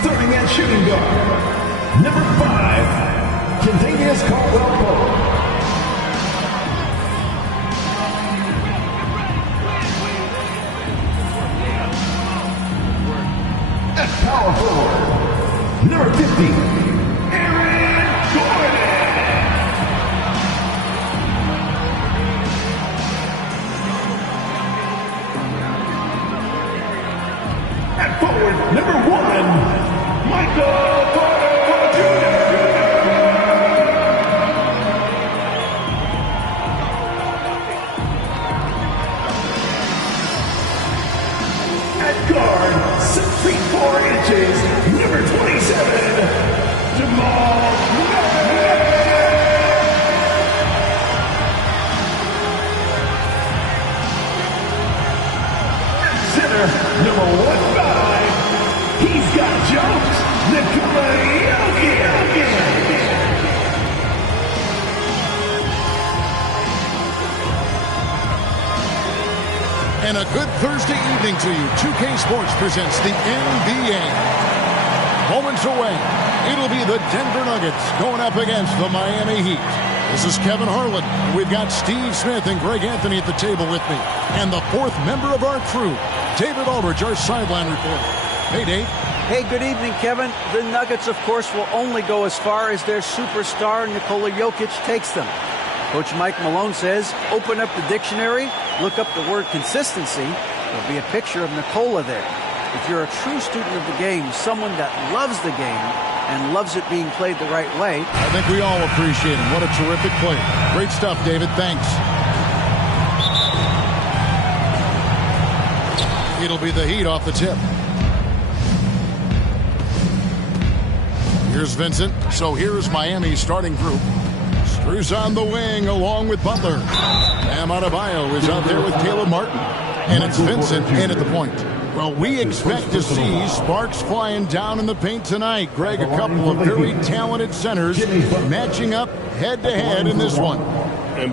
Starting at shooting guard, number 5, Kentavious Caldwell-Pope. At power forward, number 50, Aaron Gordon. At forward, number 1, Michael Porter Jr. At guard, 6 feet 4 inches, number 27, Jamal Murray. At center, number 15, he's got jumps, Nikola Jokic. And a good Thursday evening to you. 2K Sports presents the NBA. Moments away, it'll be the Denver Nuggets going up against the Miami Heat. This is Kevin Harlan. We've got Steve Smith and Greg Anthony at the table with me. And the fourth member of our crew, David Aldridge, our sideline reporter. Hey, Dave. Hey, good evening, Kevin. The Nuggets, of course, will only go as far as their superstar, Nikola Jokic, takes them. Coach Mike Malone says, open up the dictionary, look up the word consistency. There'll be a picture of Nikola there. If you're a true student of the game, someone that loves the game and loves it being played the right way. I think we all appreciate him. What a terrific play. Great stuff, David. Thanks. It'll be the Heat off the tip. Here's Vincent. So here's Miami's starting group. Strus on the wing along with Butler. Bam Adebayo is out there with Caleb Martin. And it's Vincent in at the point. Well, we expect to see sparks flying down in the paint tonight. Greg, a couple of very talented centers matching up head-to-head in this one.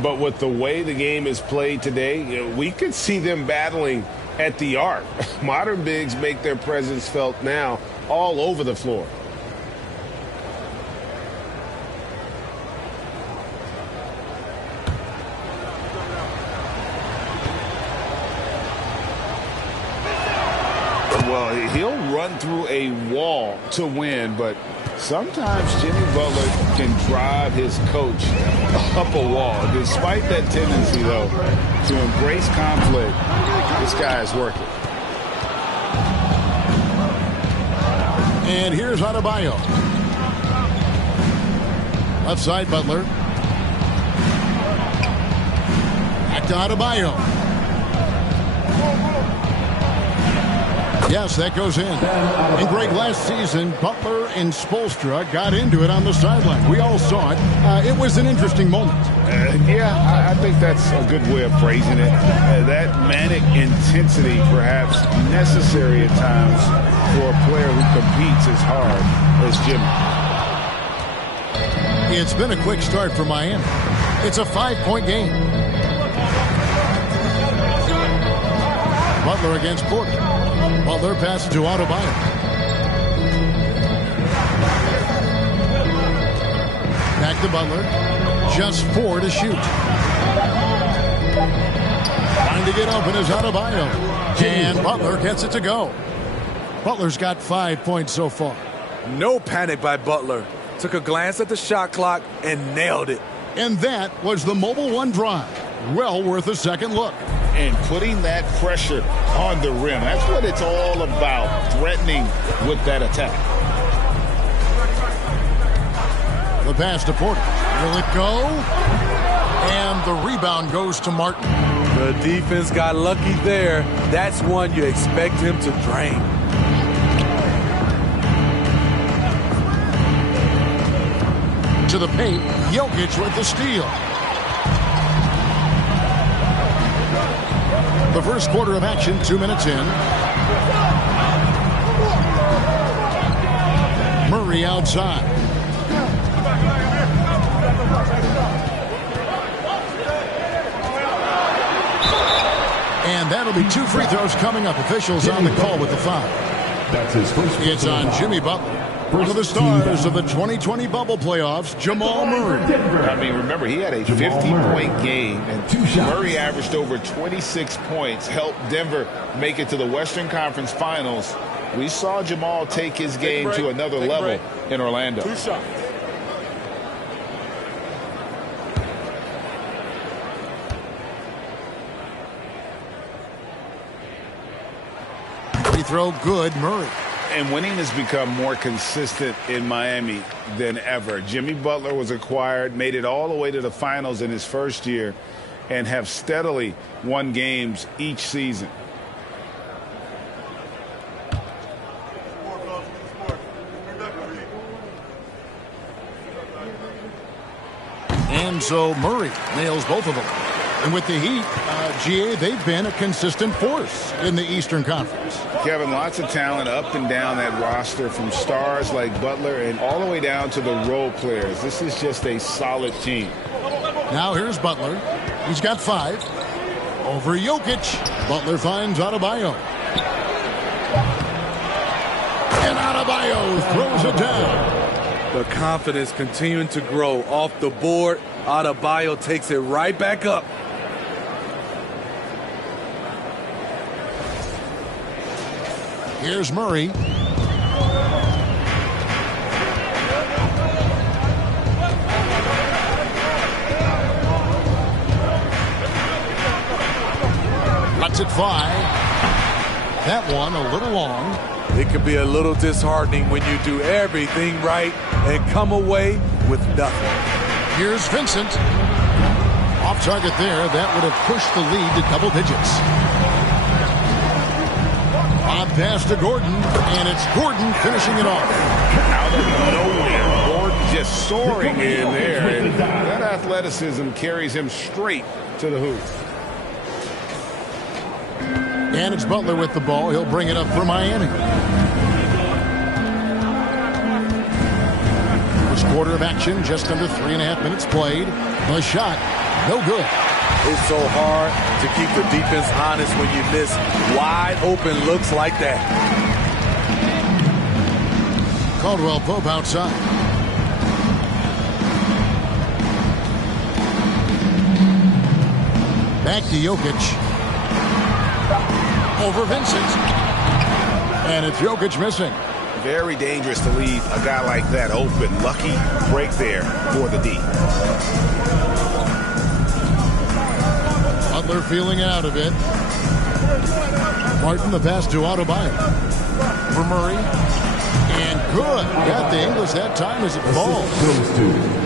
But with the way the game is played today, we could see them battling at the arc. Modern bigs make their presence felt now all over the floor. Well, he'll run through a wall to win, but sometimes Jimmy Butler can drive his coach up a wall. Despite that tendency, though, to embrace conflict, this guy is working. And here's Adebayo. Left side, Butler. Back to Adebayo. Yes, that goes in. And Greg, last season, Butler and Spoelstra got into it on the sideline. We all saw it. It was an interesting moment. Yeah, I think that's a good way of phrasing it. That manic intensity, perhaps necessary at times for a player who competes as hard as Jimmy. It's been a quick start for Miami. It's a 5-point game. Butler against Porter. Butler passes to Adebayo. Back to Butler. Just 4 to shoot. Trying to get open is Adebayo. And Butler gets it to go. Butler's got 5 points so far. No panic by Butler. Took a glance at the shot clock and nailed it. And that was the Mobile One drive. Well worth a second look. And putting that pressure on the rim. That's what it's all about, threatening with that attack. The pass to Porter. Will it go? And the rebound goes to Martin. The defense got lucky there. That's one you expect him to drain. To the paint, Jokic with the steal. The first quarter of action, 2 minutes in. Murray outside. And that'll be 2 free throws coming up. Officials on the call with the foul. That's his first. It's on Jimmy Butler. One of the stars of the 2020 bubble playoffs, Jamal Murray. I mean, remember, he had a 50-point game, and Murray averaged over 26 points, helped Denver make it to the Western Conference Finals. We saw Jamal take his game to another level in Orlando. 2 shots. Free throw good, Murray. And winning has become more consistent in Miami than ever. Jimmy Butler was acquired, made it all the way to the finals in his first year, and have steadily won games each season. And so Murray nails both of them. And with the Heat, GA, they've been a consistent force in the Eastern Conference. Kevin, lots of talent up and down that roster, from stars like Butler and all the way down to the role players. This is just a solid team. Now here's Butler. He's got 5. Over Jokic. Butler finds Adebayo. And Adebayo throws it down. The confidence continuing to grow off the board. Adebayo takes it right back up. Here's Murray. Lets it fly. That one a little long. It can be a little disheartening when you do everything right and come away with nothing. Here's Vincent. Off target there. That would have pushed the lead to double digits. Off pass to Gordon, and it's Gordon finishing it off. Out of nowhere, Gordon just soaring in there, and that athleticism carries him straight to the hoop. And it's Butler with the ball. He'll bring it up for Miami. First quarter of action, just under 3.5 minutes played. The shot, no good. It's so hard to keep the defense honest when you miss wide open looks like that. Caldwell Pope outside. Back to Jokic. Over Vincent. And it's Jokic missing. Very dangerous to leave a guy like that open. Lucky break there for the D. Butler feeling it out a bit. Martin, the pass to Adebayo. For Murray. And good. Got the English that time as it falls.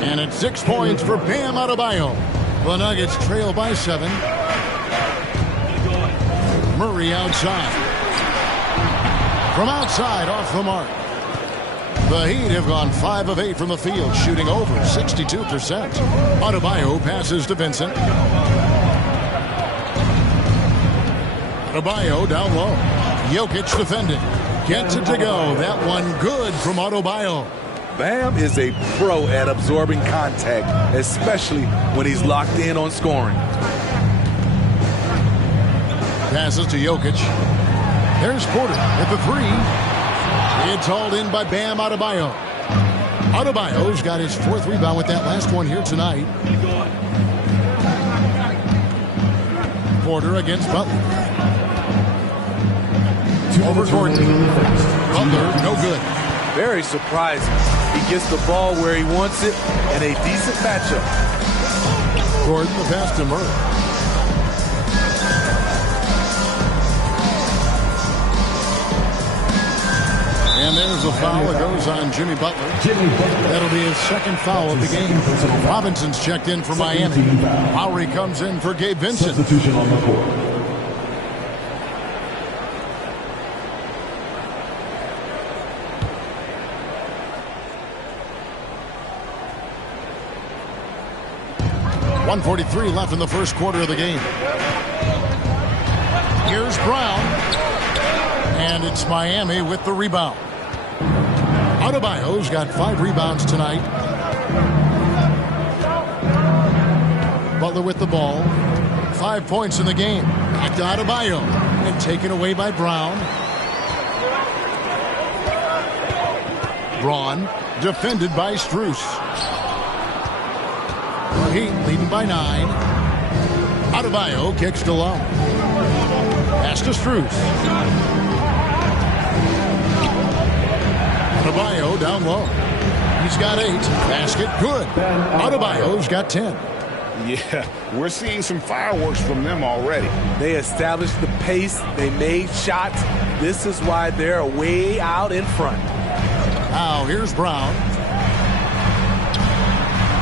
And it's 6 points for Bam Adebayo. The Nuggets trail by 7. Murray outside. From outside, off the mark. The Heat have gone 5 of 8 from the field, shooting over 62%. Adebayo passes to Vincent. Adebayo down low. Jokic defending. Gets it to go. That one good from Adebayo. Bam is a pro at absorbing contact, especially when he's locked in on scoring. Passes to Jokic. There's Porter at the 3. It's hauled in by Bam Adebayo. Adebayo's got his 4th rebound with that last one here tonight. Porter against Butler. Over Gordon. Butler, no good. Very surprising. He gets the ball where he wants it and a decent matchup. Gordon, the pass to Murray. And there's a foul that goes on Jimmy Butler. That'll be his 2nd foul of the game. Robinson's checked in for Miami. Lowry comes in for Gabe Vincent. Substitution on the court. .143 left in the first quarter of the game. Here's Brown. And it's Miami with the rebound. Adebayo's got 5 rebounds tonight. Butler with the ball. 5 points in the game. Back to Adebayo. And taken away by Brown. Braun, defended by Strus. The Heat leading by 9. Adebayo kicks to Love. Pass to Strus. Adebayo down low. He's got 8. Basket good. Adebayo's got 10. Yeah, we're seeing some fireworks from them already. They established the pace. They made shots. This is why they're way out in front. Now here's Brown.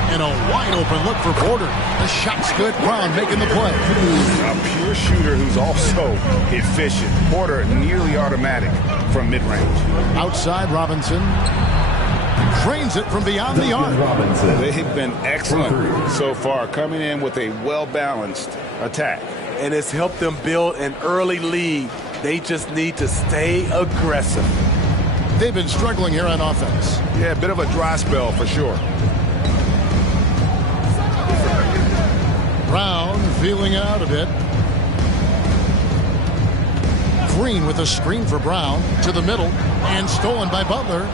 And a wide open look for Porter. The shot's good. Brown making the play. A pure shooter who's also efficient. Porter nearly automatic from mid-range. Outside Robinson. Trains it from beyond the arc. They've been excellent so far, coming in with a well-balanced attack. And it's helped them build an early lead. They just need to stay aggressive. They've been struggling here on offense. Yeah, a bit of a dry spell for sure. Brown feeling it out a bit. Green with a screen for Brown to the middle and stolen by Butler.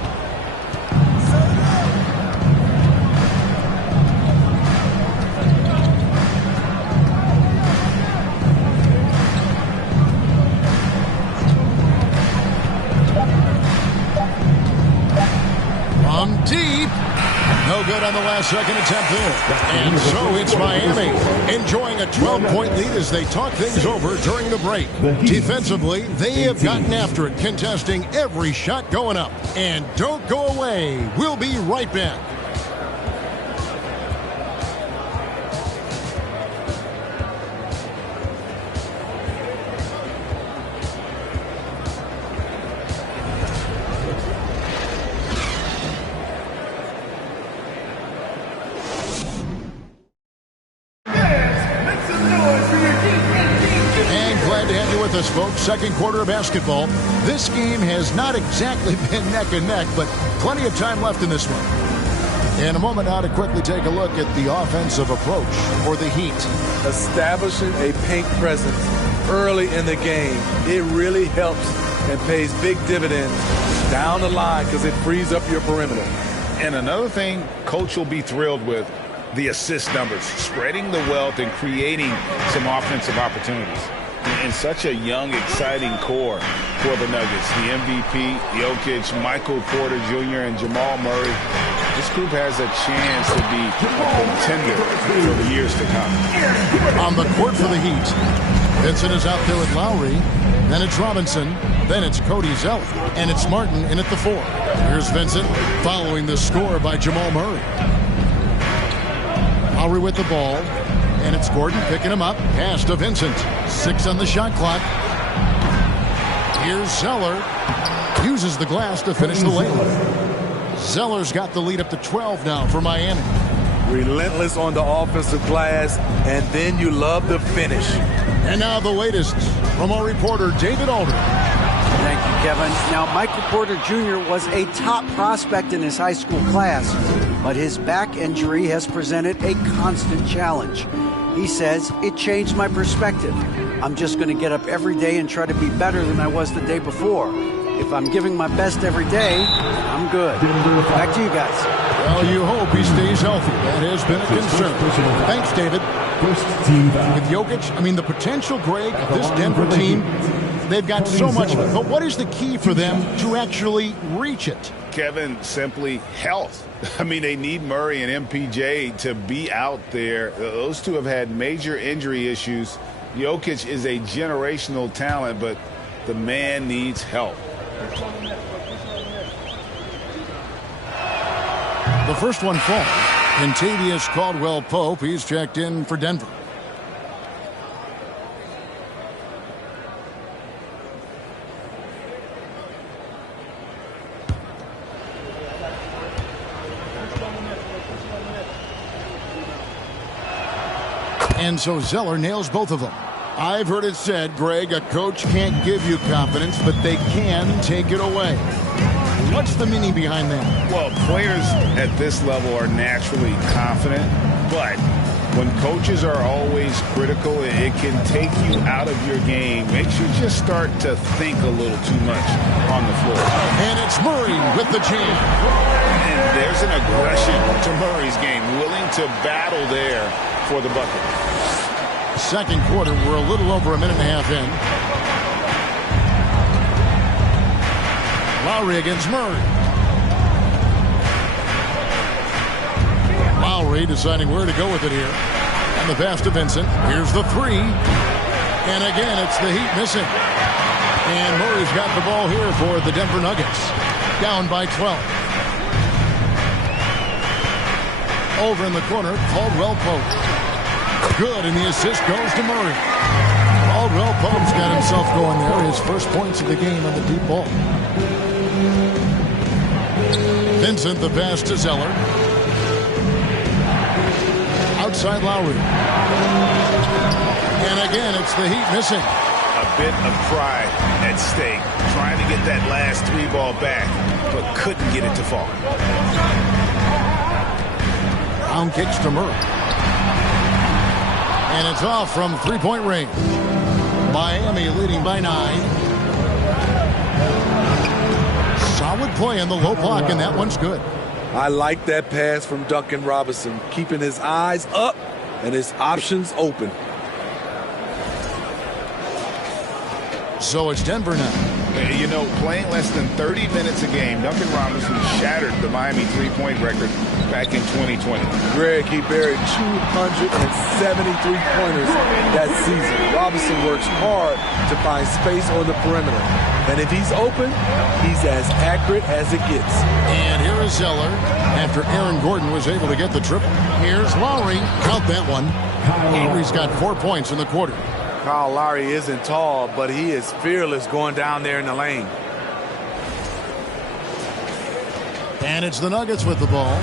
From deep. No good on the last second attempt there. And so it's Miami enjoying a 12-point lead as they talk things over during the break. Defensively, they have gotten after it, contesting every shot going up. And don't go away. We'll be right back. Folks, second quarter of basketball. This game has not exactly been neck and neck, but plenty of time left in this one. In a moment now to quickly take a look at the offensive approach for the Heat. Establishing a paint presence early in the game, it really helps and pays big dividends down the line because it frees up your perimeter. And another thing Coach will be thrilled with, the assist numbers, spreading the wealth and creating some offensive opportunities. And such a young, exciting core for the Nuggets. The MVP, Jokic, Michael Porter Jr., and Jamal Murray. This group has a chance to be a contender for the years to come. On the court for the Heat, Vincent is out there with Lowry. Then it's Robinson. Then it's Cody Zeller. And it's Martin in at the 4. Here's Vincent following the score by Jamal Murray. Lowry with the ball. And it's Gordon picking him up. Pass to Vincent. 6 on the shot clock. Here's Zeller. Uses the glass to finish the layup. Zeller's got the lead up to 12 now for Miami. Relentless on the offensive glass, and then you love the finish. And now the latest from our reporter, David Aldridge. Thank you, Kevin. Now, Michael Porter Jr. was a top prospect in his high school class, but his back injury has presented a constant challenge. He says, it changed my perspective. I'm just going to get up every day and try to be better than I was the day before. If I'm giving my best every day, I'm good. Back to you guys. Well, you hope he stays healthy. That has been a concern. Thanks, David. With Jokic, I mean, the potential, Greg, this Denver team, they've got so much. But what is the key for them to actually reach it? Kevin, simply health. I mean, they need Murray and MPJ to be out there. Those two have had major injury issues. Jokic is a generational talent, but the man needs help. The first one falls. Kentavious Caldwell-Pope, he's checked in for Denver. And so Zeller nails both of them. I've heard it said, Greg, a coach can't give you confidence, but they can take it away. What's the meaning behind that? Well, players at this level are naturally confident, but when coaches are always critical, it can take you out of your game. Makes you just start to think a little too much on the floor. And it's Murray with the jam. And there's an aggression to Murray's game, willing to battle there for the bucket. Second quarter, we're a little over a minute and a half in. Lowry against Murray. Lowry deciding where to go with it here. And the pass to Vincent. Here's the three. And again, it's the Heat missing. And Murray's got the ball here for the Denver Nuggets. Down by 12. Over in the corner, Caldwell Pope. Good, and the assist goes to Murray. Caldwell Pope's got himself going there. His first points of the game on the deep ball. Vincent, the pass to Zeller. Outside Lowry. And again, it's the Heat missing. A bit of pride at stake. Trying to get that last three ball back, but couldn't get it to fall. Brown kicks to Murray. And it's off from three-point range. Miami leading by 9. Solid play in the low block, and that one's good. I like that pass from Duncan Robinson, keeping his eyes up and his options open. So it's Denver now. You know, playing less than 30 minutes a game, Duncan Robinson shattered the Miami three-point record back in 2020. Greg, he buried 273 pointers that season. Robinson works hard to find space on the perimeter. And if he's open, he's as accurate as it gets. And here is Zeller after Aaron Gordon was able to get the triple. Here's Lowry. Count that one. Lowry's got 4 points in the quarter. Kyle Lowry isn't tall, but he is fearless going down there in the lane. And it's the Nuggets with the ball.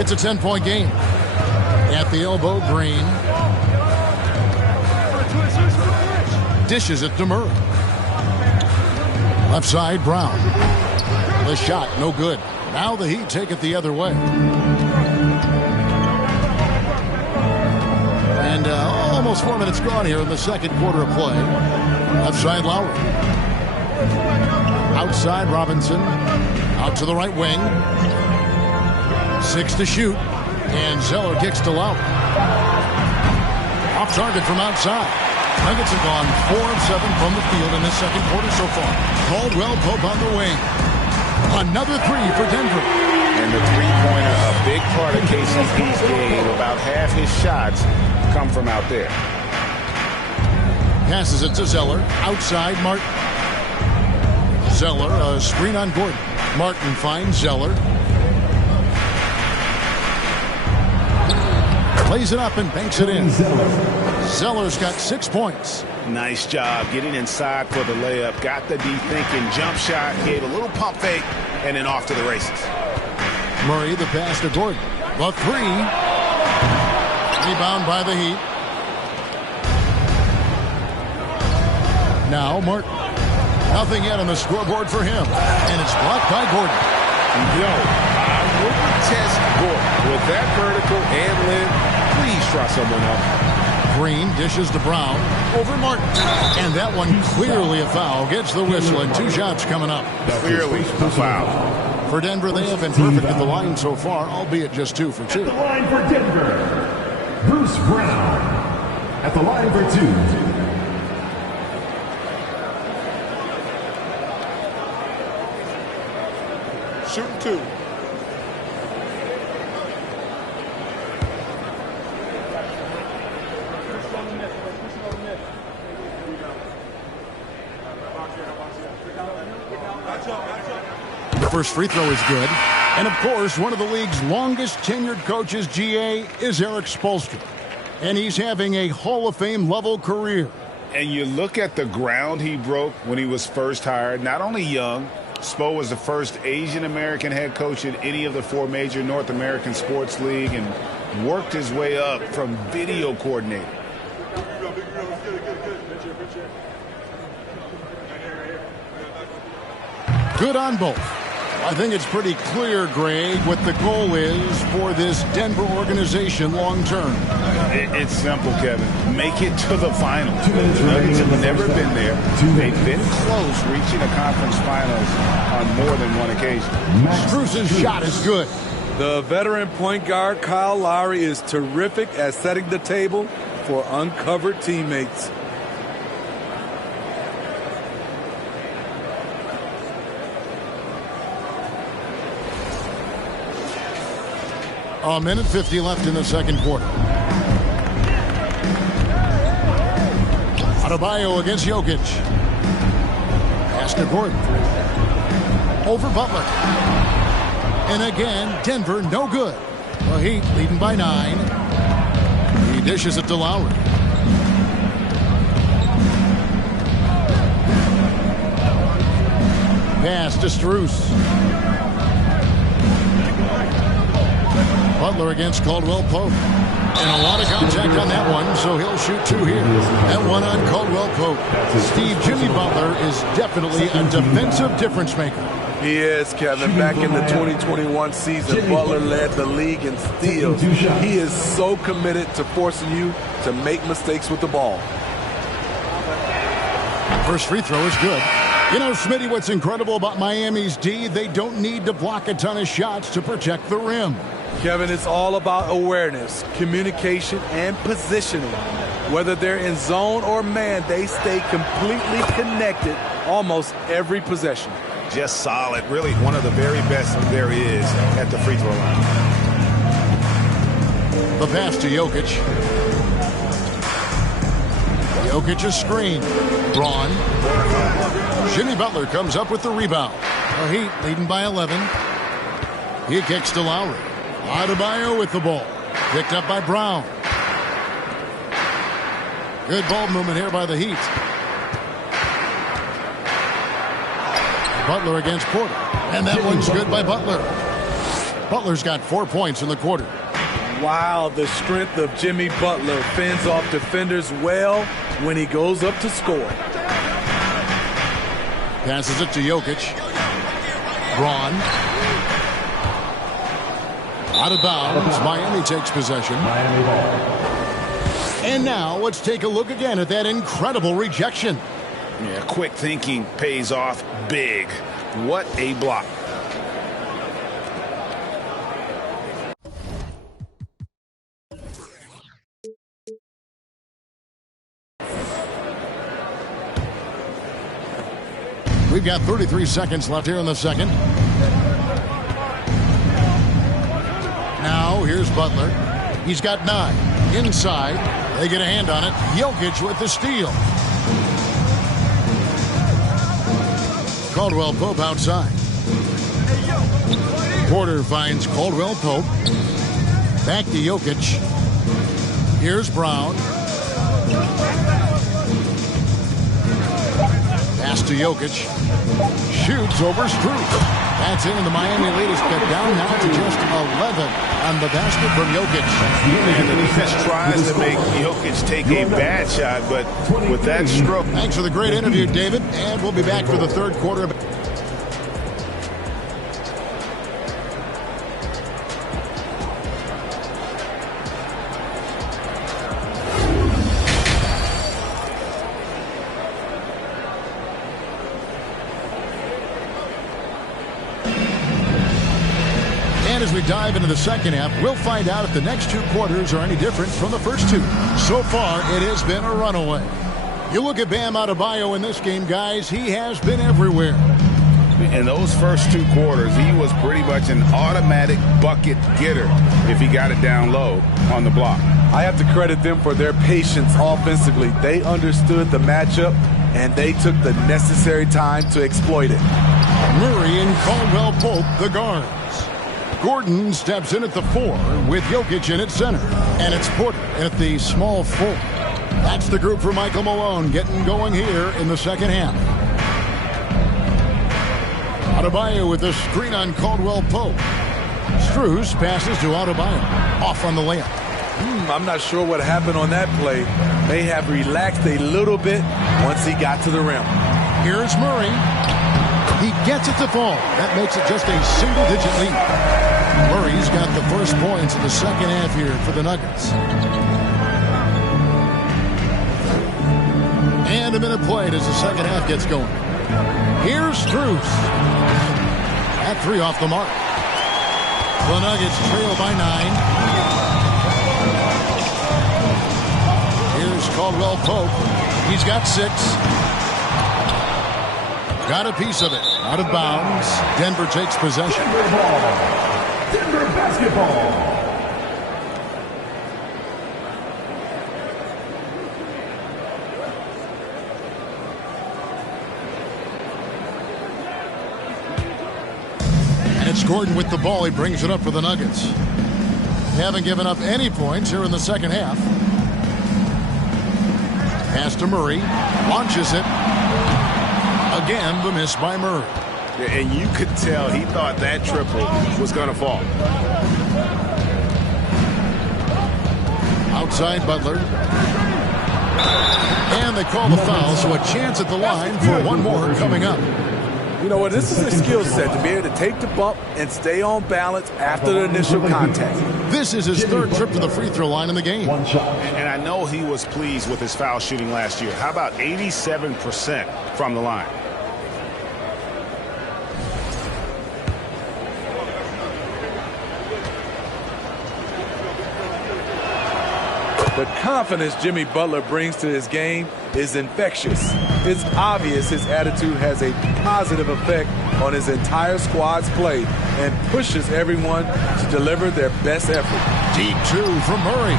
It's a 10-point game. At the elbow, Green. Dishes it to Murray. Left side, Brown. The shot, no good. Now the Heat take it the other way. And almost 4 minutes gone here in the second quarter of play. Left side, Lowry. Outside, Robinson. Out to the right wing. 6 to shoot. And Zeller kicks to Lowry. Off target from outside. Nuggets have gone 4 of 7 from the field in this second quarter so far. Caldwell Pope on the wing. Another three for Denver. And the three-pointer, a big part of KCP's game. About half his shots come from out there. Passes it to Zeller. Outside, Martin. Zeller, a screen on Gordon. Martin finds Zeller. Plays it up and banks it in. Zeller's got 6 points. Nice job getting inside for the layup. Got the deep thinking jump shot. Gave a little pump fake and then off to the races. Murray, the pass to Gordon. The three. Rebound by the Heat. Now Martin. Nothing yet on the scoreboard for him. And it's blocked by Gordon. Yo, I wouldn't test Gordon with that vertical and length. Please try someone else. Green dishes to Brown over Martin. And that one clearly a foul. Gets the whistle and 2 shots coming up. Clearly a foul. For Denver, they have been perfect at the line so far, albeit just 2 for 2. At the line for Denver, Bruce Brown. At the line for 2. Shooting 2. The first free throw is good. And, of course, one of the league's longest tenured coaches, GA, is Eric Spoelstra. And he's having a Hall of Fame level career. And you look at the ground he broke when he was first hired. Not only young, Spo was the first Asian-American head coach in any of the 4 major North American sports league and worked his way up from video coordinator. Good on both. I think it's pretty clear, Greg, what the goal is for this Denver organization long term. It's simple, Kevin. Make it to the finals. The Nuggets have never been there. They've been close reaching a conference finals on more than one occasion. Strus's shot is good. The veteran point guard Kyle Lowry is terrific at setting the table for uncovered teammates. A minute 50 left in the second quarter. Adebayo against Jokic. Pass to Gordon. Over Butler. And again, Denver no good. The Heat leading by 9. He dishes it to Lowry. Pass to Strus. Butler against Caldwell Pope. And a lot of contact on that one, so he'll shoot 2 here. That one on Caldwell Pope. Steve, Jimmy Butler is definitely a defensive difference maker. He is, Kevin. Back in the 2021 season, Butler led the league in steals. He is so committed to forcing you to make mistakes with the ball. First free throw is good. You know, Smitty, what's incredible about Miami's D, they don't need to block a ton of shots to protect the rim. Kevin, it's all about awareness, communication, and positioning. Whether they're in zone or man, they stay completely connected almost every possession. Just solid. Really one of the very best there is at the free throw line. The pass to Jokic. Jokic's screen. Braun. Jimmy Butler comes up with the rebound. The Heat leading by 11. He kicks to Lowry. Adebayo with the ball. Picked up by Brown. Good ball movement here by the Heat. Butler against Porter. And that one's good by Butler. Butler's got 4 points in the quarter. Wow, the strength of Jimmy Butler fends off defenders well when he goes up to score. Passes it to Jokic. Braun. Out of bounds. Miami takes possession. And now let's take a look again at that incredible rejection. Yeah, quick thinking pays off big. What a block. We've got 33 seconds left here in the second. Now, here's Butler. He's got 9. Inside. They get a hand on it. Jokic with the steal. Caldwell Pope outside. Porter finds Caldwell Pope. Back to Jokic. Here's Brown. Pass to Jokic. Shoots over Strus. That's in, and the Miami lead is cut down now to just 11 on the basket from Jokic. And the defense tries to make Jokic take a bad shot, but with that stroke. Thanks for the great interview, David, and we'll be back for the third quarter. As we dive into the second half, we'll find out if the next 2 quarters are any different from the first 2. So far, it has been a runaway. You look at Bam Adebayo in this game, guys, he has been everywhere. In those first 2 quarters, he was pretty much an automatic bucket getter if he got it down low on the block. I have to credit them for their patience offensively. They understood the matchup, and they took the necessary time to exploit it. Murray and Caldwell Pope, the guards. Gordon steps in at the 4 with Jokic in at center. And it's Porter at the small 4. That's the group for Michael Malone getting going here in the second half. Adebayo with the screen on Caldwell Pope. Strus passes to Adebayo. Off on the layup. I'm not sure what happened on that play. May have relaxed a little bit once he got to the rim. Here's Murray. He gets it to fall. That makes it just a single-digit lead. Murray's got the first points in the second half here for the Nuggets. And a minute played as the second half gets going. Here's Strus. At 3 off the mark. The Nuggets trail by 9. Here's Caldwell Pope. He's got 6. Got a piece of it. Out of bounds. Denver takes possession. Denver basketball. And it's Gordon with the ball. He brings it up for the Nuggets. They haven't given up any points here in the second half. Pass to Murray. Launches it. Again, the miss by Murray. Yeah, and you could tell he thought that triple was going to fall. Outside Butler. And they call the foul, so a chance at the line for one more coming up. You know what? This is a skill set to be able to take the bump and stay on balance after the initial contact. This is his third trip to the free throw line in the game. And I know he was pleased with his foul shooting last year. How about 87% from the line? The confidence Jimmy Butler brings to his game is infectious. It's obvious his attitude has a positive effect on his entire squad's play and pushes everyone to deliver their best effort. Deep 2 from Murray.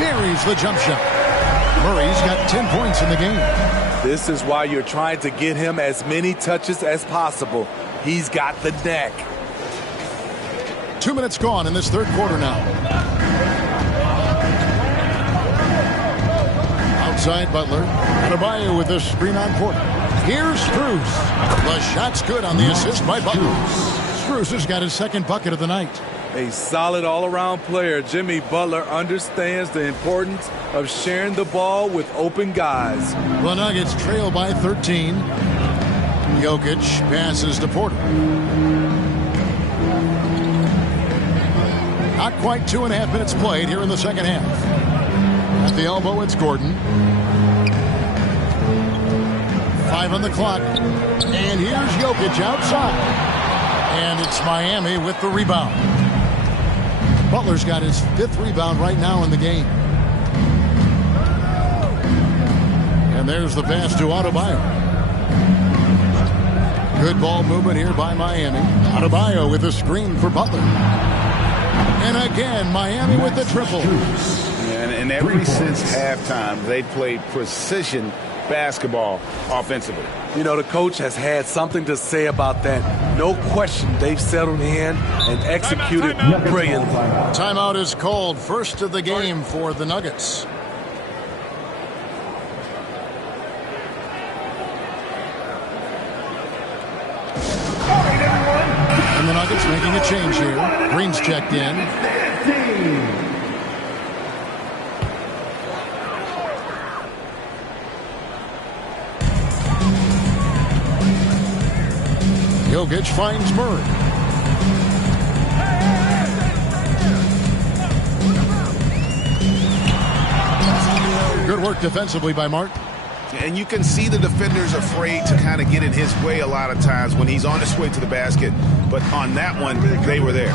Buries the jump shot. Murray's got 10 points in the game. This is why you're trying to get him as many touches as possible. He's got the knack. 2 minutes gone in this third quarter now. Outside Butler. Adebayo with the screen on Porter. Here's Strus. The shot's good on the assist by Butler. Strus has got his second bucket of the night. A solid all-around player, Jimmy Butler understands the importance of sharing the ball with open guys. The Nuggets trail by 13. Jokic passes to Porter. Not quite 2.5 minutes played here in the second half. At the elbow, it's Gordon. 5 on the clock. And here's Jokic outside. And it's Miami with the rebound. Butler's got his 5th rebound right now in the game. And there's the pass to Adebayo. Good ball movement here by Miami. Adebayo with a screen for Butler. And again, Miami with the triple. And ever since halftime, they played precision basketball offensively. You know, the coach has had something to say about that. No question, they've settled in and executed brilliantly. Timeout is called. First of the game for the Nuggets. And the Nuggets making a change here. Green's checked in. Jokic finds Murray. Good work defensively by Martin. And you can see the defenders afraid to kind of get in his way a lot of times when he's on his way to the basket. But on that one, they were there.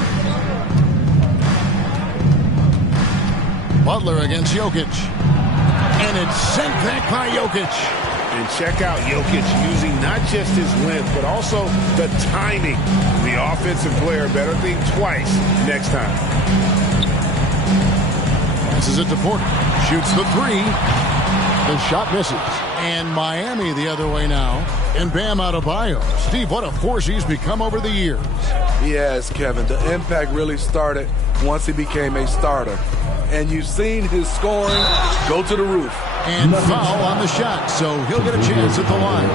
Butler against Jokic. And it's sent back by Jokic. And check out Jokic using not just his length, but also the timing. The offensive player better think twice next time. Passes it to Porter. Shoots the 3. The shot misses. And Miami the other way now. And Bam Adebayo. Steve, what a force he's become over the years. Yes, Kevin. The impact really started once he became a starter. And you've seen his scoring go to the roof. And foul on the shot, so he'll get a chance at the line.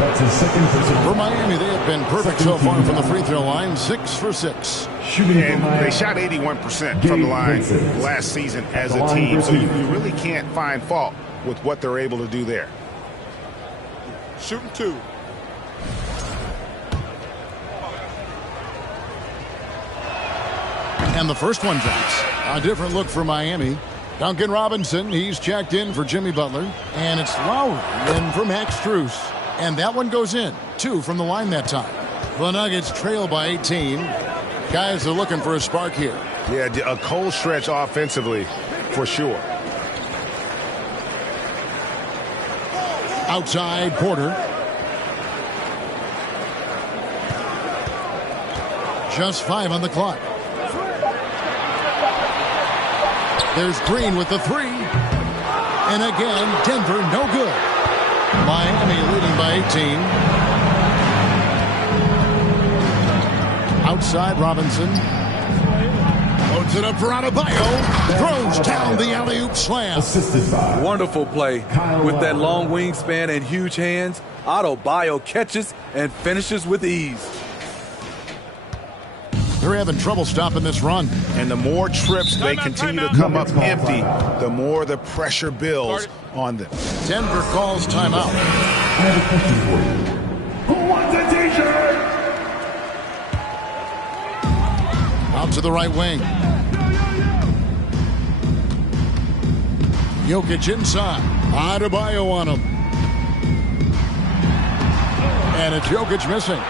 That's his second personal. For Miami, they have been perfect so far from the free throw line, 6 for 6. Shooting And they shot 81% from the line last season as a team, so you really can't find fault with what they're able to do there. Shooting 2. And the first one drops. A different look for Miami. Duncan Robinson, he's checked in for Jimmy Butler. And it's Lowry in for Max Strus. And that one goes in. 2 from the line that time. The Nuggets trail by 18. Guys are looking for a spark here. Yeah, a cold stretch offensively for sure. Outside, Porter. Just 5 on the clock. There's Green with the 3. And again, Denver no good. Miami leading by 18. Outside, Robinson. Loads it up for Adebayo. Throws down the alley-oop slam. Assisted by Wonderful play. With that long wingspan and huge hands, Adebayo catches and finishes with ease. They're having trouble stopping this run. And the more trips they continue to come up empty, the more the pressure builds on them. Denver calls timeout. I have a question for you. Who wants a t-shirt? Out to the right wing. Jokic inside. Adebayo on him. And it's Jokic missing.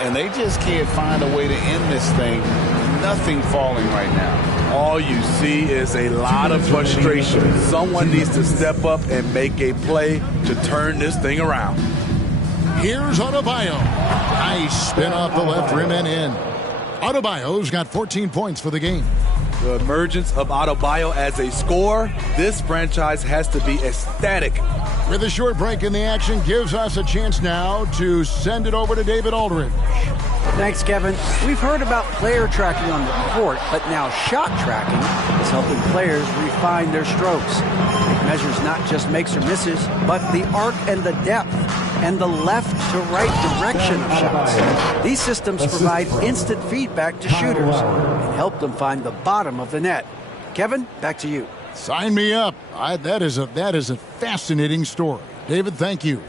And they just can't find a way to end this thing. Nothing falling right now. All you see is a lot of frustration. Someone needs to step up and make a play to turn this thing around. Here's Adebayo. Nice spin off the left rim and in. Adebayo's got 14 points for the game. The emergence of Adebayo as a scorer, this franchise has to be ecstatic. With a short break in the action, gives us a chance now to send it over to David Aldridge. Thanks, Kevin. We've heard about player tracking on the court, but now shot tracking is helping players refine their strokes. It measures not just makes or misses, but the arc and the depth and the left to right direction of shots. These systems provide instant feedback to shooters and help them find the bottom of the net. Kevin, back to you. Sign me up. That is a fascinating story. David, thank you.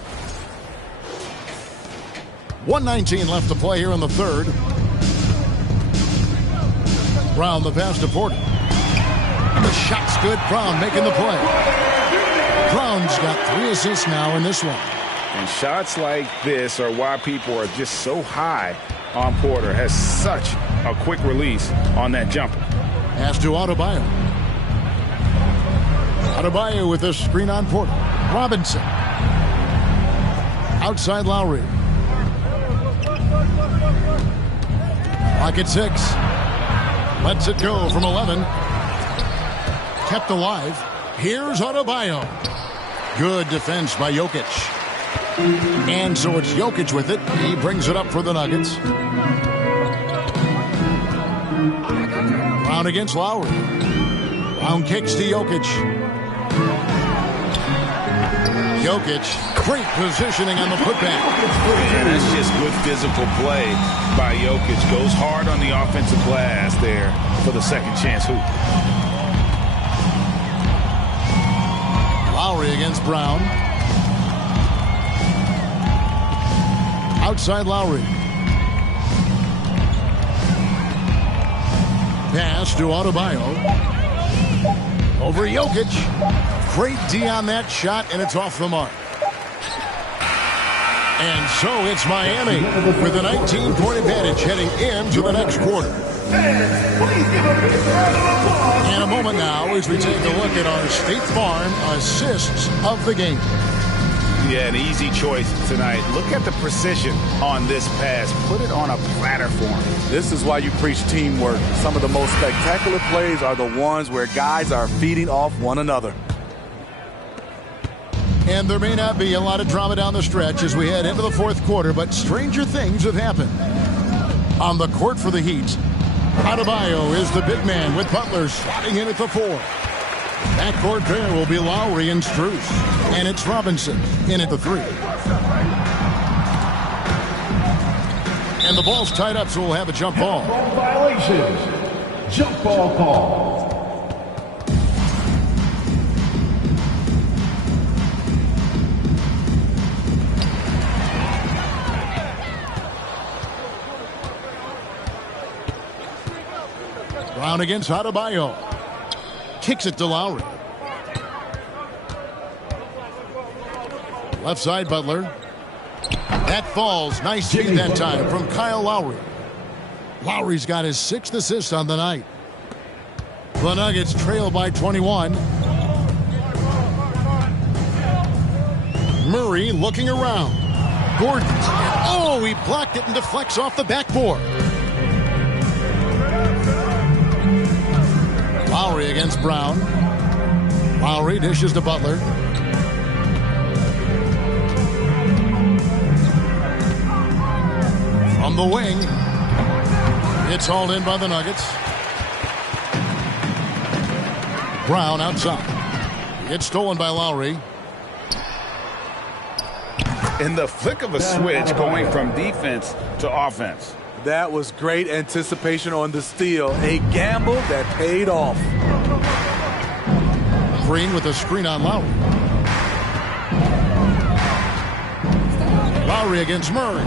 1:19 left to play here in the third. Brown the pass to Porter. The shot's good. Brown making the play. Brown's got 3 assists now in this one. And shots like this are why people are just so high on Porter. Has such a quick release on that jumper. Pass to Adebayo. Adebayo with a screen on Porter. Robinson. Outside Lowry. Clock at 6. Lets it go from 11. Kept alive. Here's Adebayo. Good defense by Jokic. And so it's Jokic with it. He brings it up for the Nuggets. Brown against Lowry. Brown kicks to Jokic. Jokic, great positioning on the putback. Yeah, that's just good physical play by Jokic. Goes hard on the offensive glass there for the second chance hoop. Lowry against Brown. Outside Lowry. Pass to Adebayo. Over Jokic. Great D on that shot, and it's off the mark. And so it's Miami with a 19-point advantage heading into the next quarter. In a moment now as we take a look at our State Farm assists of the game. Yeah, an easy choice tonight. Look at the precision on this pass. Put it on a platter for him. This is why you preach teamwork. Some of the most spectacular plays are the ones where guys are feeding off one another. And there may not be a lot of drama down the stretch as we head into the fourth quarter, but stranger things have happened. On the court for the Heat, Adebayo is the big man with Butler slotting in at the 4. Backcourt there will be Lowry and Strus. And it's Robinson in at the 3. And the ball's tied up, so we'll have a jump ball. Violations. Jump ball call. Brown against Adebayo. Kicks it to Lowry. Left side, Butler. That falls. Nice feed that time from Kyle Lowry. Lowry's got his 6th assist on the night. The Nuggets trail by 21. Murray looking around. Gordon. Oh, he blocked it and deflects off the backboard. Lowry against Brown. Lowry dishes to Butler. From the wing. It's hauled in by the Nuggets. Brown outside. It's stolen by Lowry. In the flick of a switch, going from defense to offense. That was great anticipation on the steal. A gamble that paid off. Green with a screen on Lowry. Lowry against Murray.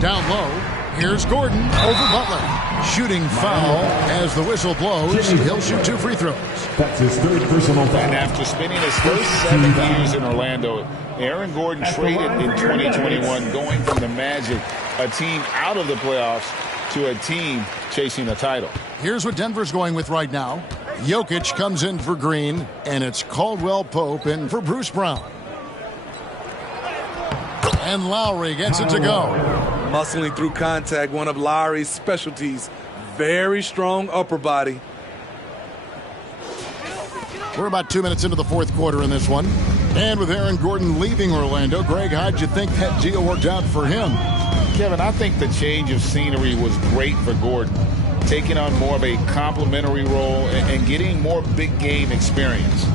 Down low. Here's Gordon over Butler. Shooting foul as the whistle blows. He'll shoot 2 free throws. That's his 3rd personal foul. And after spending his first 7 years in Orlando, Aaron Gordon traded in 2021, going from the Magic, a team out of the playoffs, to a team chasing a title. Here's what Denver's going with right now. Jokic comes in for Green, and it's Caldwell Pope in for Bruce Brown. And Lowry gets it to go. Muscling through contact, one of Lowry's specialties. Very strong upper body. We're about 2 minutes into the 4th quarter in this one. And with Aaron Gordon leaving Orlando, Greg, how'd you think that deal worked out for him? Kevin, I think the change of scenery was great for Gordon, taking on more of a complimentary role and getting more big game experience.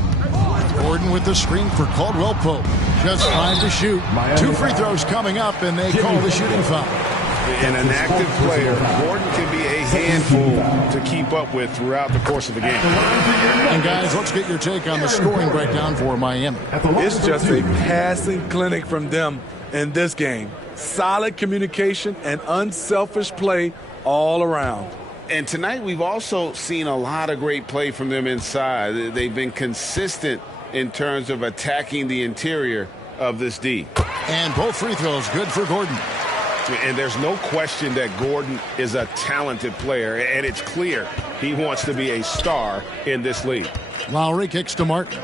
Gordon with the screen for Caldwell Pope. Just 5 to shoot. 2 free throws coming up, and they call the shooting foul. And an active player, Gordon can be a handful to keep up with throughout the course of the game. And guys, let's get your take on the scoring breakdown for Miami. It's just a passing clinic from them in this game. Solid communication and unselfish play all around. And tonight we've also seen a lot of great play from them inside. They've been consistent in terms of attacking the interior of this D. And both free throws good for Gordon. And there's no question that Gordon is a talented player, and it's clear he wants to be a star in this league. Lowry kicks to Martin.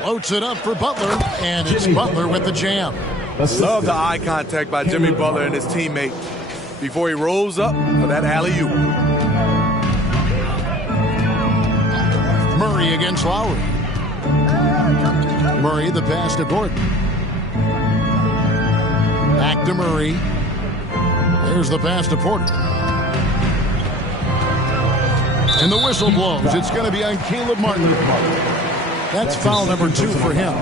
Floats it up for Butler, and it's Butler with the jam. Love the eye contact by Jimmy Butler and his teammate before he rolls up for that alley-oop. Murray against Lowry. Murray the pass to Gordon. Back to Murray. There's the pass to Porter. And the whistle blows. It's going to be on Caleb Martin. That's foul number 2 for him.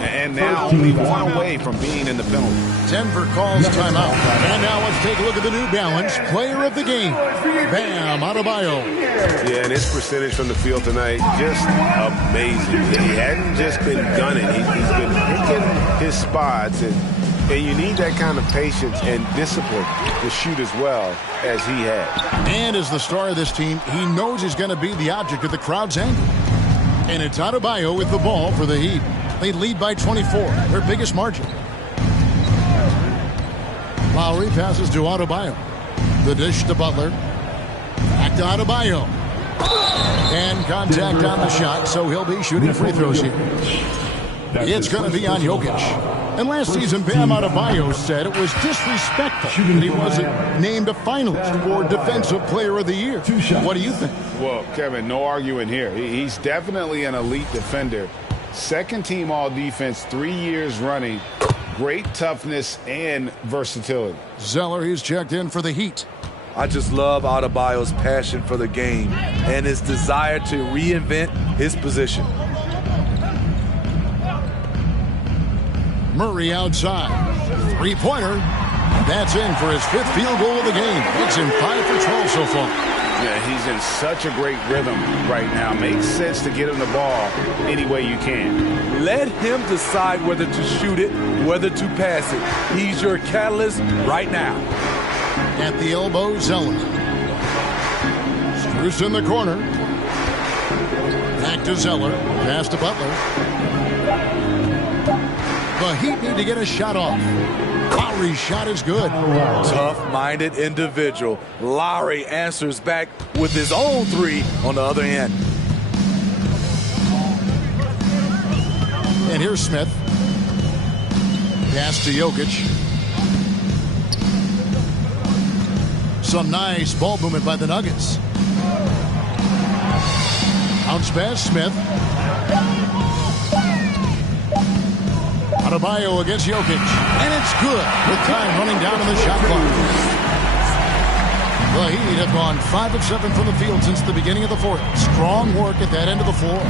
And now only 1 away from being in the penalty. Denver calls timeout. And now let's take a look at the New Balance player of the game. Bam Adebayo. Yeah, and his percentage from the field tonight, just amazing. He hadn't just been gunning. He's been picking his spots. And you need that kind of patience and discipline to shoot as well as he had. And as the star of this team, he knows he's going to be the object of the crowd's anger. And it's Adebayo with the ball for the Heat. They lead by 24, their biggest margin. Lowry passes to Adebayo. The dish to Butler. Back to Adebayo. And contact on the shot, so he'll be shooting free throws here. It's going to be on Jokic. And last season, Bam Adebayo said it was disrespectful that he wasn't named a finalist for Defensive Player of the Year. What do you think? Well, Kevin, no arguing here. He's definitely an elite defender. Second team all-defense 3 years running. Great toughness and versatility. Zeller, he's checked in for the Heat. I just love Adebayo's passion for the game and his desire to reinvent his position. Murray outside. Three-pointer. That's in for his 5th field goal of the game. Makes him 5 for 12 so far. Yeah, he's in such a great rhythm right now. Makes sense to get him the ball any way you can. Let him decide whether to shoot it, whether to pass it. He's your catalyst right now. At the elbow, Zeller. Strus in the corner. Back to Zeller. Pass to Butler. The Heat need to get a shot off. Lowry's shot is good. Tough-minded individual. Lowry answers back with his own three on the other end. And here's Smith. Pass to Jokic. Some nice ball movement by the Nuggets. Bounce pass, Smith. Adebayo against Jokic. And it's good with time running down in the shot clock. The Heat have gone 5 of 7 from the field since the beginning of the fourth. Strong work at that end of the floor.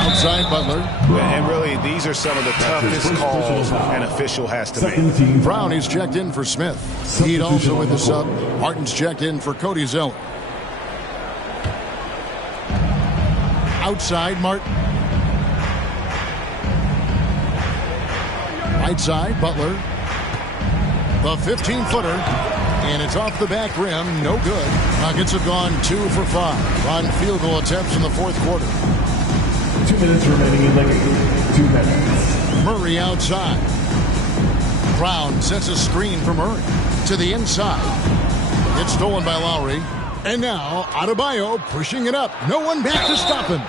Outside Butler. And really, these are some of the toughest calls an official has to make. Brown is checked in for Smith. Heat also with the sub. Martin's checked in for Cody Zeller. Outside Martin. Right side Butler. The 15-footer. And it's off the back rim. No good. Nuggets have gone 2 for 5 on field goal attempts in the fourth quarter. 2 minutes remaining in the game. 2 minutes. Murray outside. Brown sets a screen for Murray. To the inside. It's stolen by Lowry. And now Adebayo pushing it up. No one back to stop him.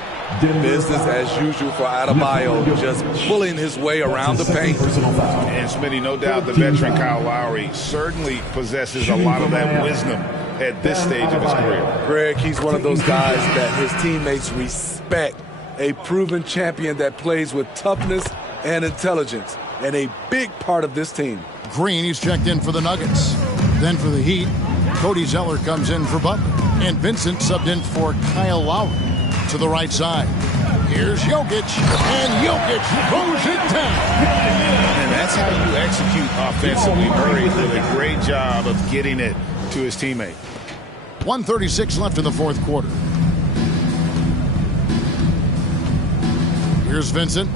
Business as usual for Adebayo, just pulling his way around the paint. And Smitty, no doubt the veteran Kyle Lowry certainly possesses a lot of that wisdom at this stage of his career. Greg, he's one of those guys that his teammates respect. A proven champion that plays with toughness and intelligence, and a big part of this team. Green, he's checked in for the Nuggets. Then for the Heat, Cody Zeller comes in for Butler. And Vincent subbed in for Kyle Lowry to the right side. Here's Jokic, and Jokic throws it down. And that's how you execute offensively. Murray did a great job of getting it to his teammate. 1:36 left in the fourth quarter. Here's Vincent.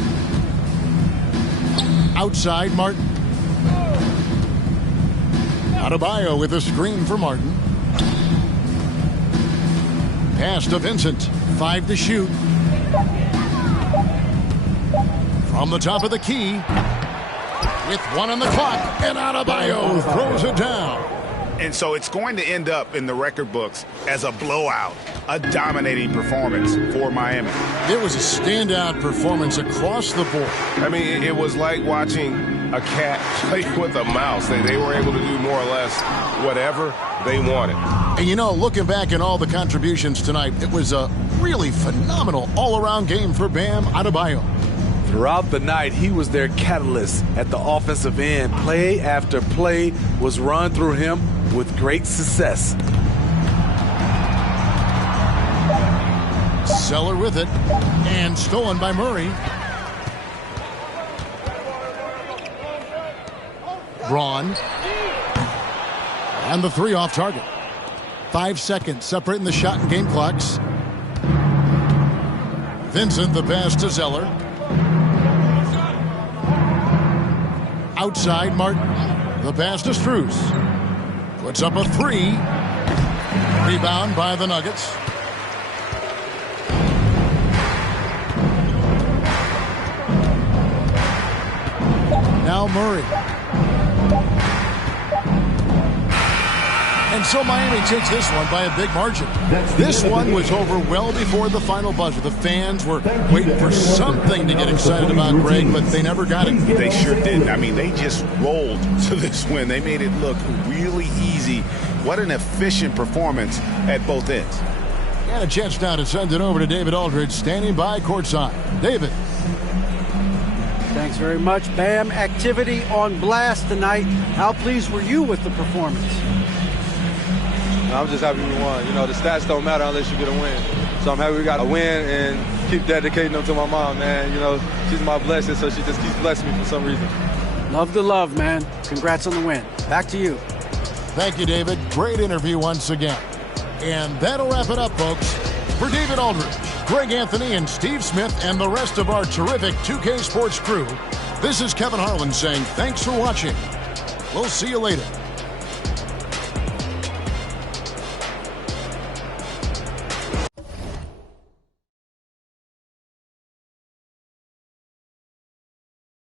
Outside Martin. Adebayo with a screen for Martin. Pass to Vincent. 5 to shoot. From the top of the key. With 1 on the clock. And Adebayo throws it down. And so it's going to end up in the record books as a blowout, a dominating performance for Miami. It was a standout performance across the board. I mean, it was like watching a cat play with a mouse. They were able to do more or less whatever they wanted. And you know, looking back at all the contributions tonight, it was a really phenomenal all-around game for Bam Adebayo. Throughout the night, he was their catalyst at the offensive end. Play after play was run through him with great success. Zeller with it, and stolen by Murray. Braun. And the 3 off target. 5 seconds separating the shot and game clocks. Vincent the pass to Zeller. Outside Martin. The pass to Strus. Puts up a 3. Rebound by the Nuggets. Now Murray. And so Miami takes this one by a big margin. This one was over well before the final buzzer. The fans were waiting for something to get excited about, Greg, but they never got it. They sure didn't. I mean, they just rolled to this win. They made it look really easy. What an efficient performance at both ends. And a chance now to send it over to David Aldridge, standing by courtside. David. Thanks very much, Bam. Activity on blast tonight. How pleased were you with the performance? I'm just happy we won. You know, the stats don't matter unless you get a win. So I'm happy we got a win and keep dedicating them to my mom, man. You know, she's my blessing, so she just keeps blessing me for some reason. Love the love, man. Congrats on the win. Back to you. Thank you, David. Great interview once again. And that'll wrap it up, folks. For David Aldridge, Greg Anthony, and Steve Smith, and the rest of our terrific 2K Sports crew, this is Kevin Harlan saying thanks for watching. We'll see you later.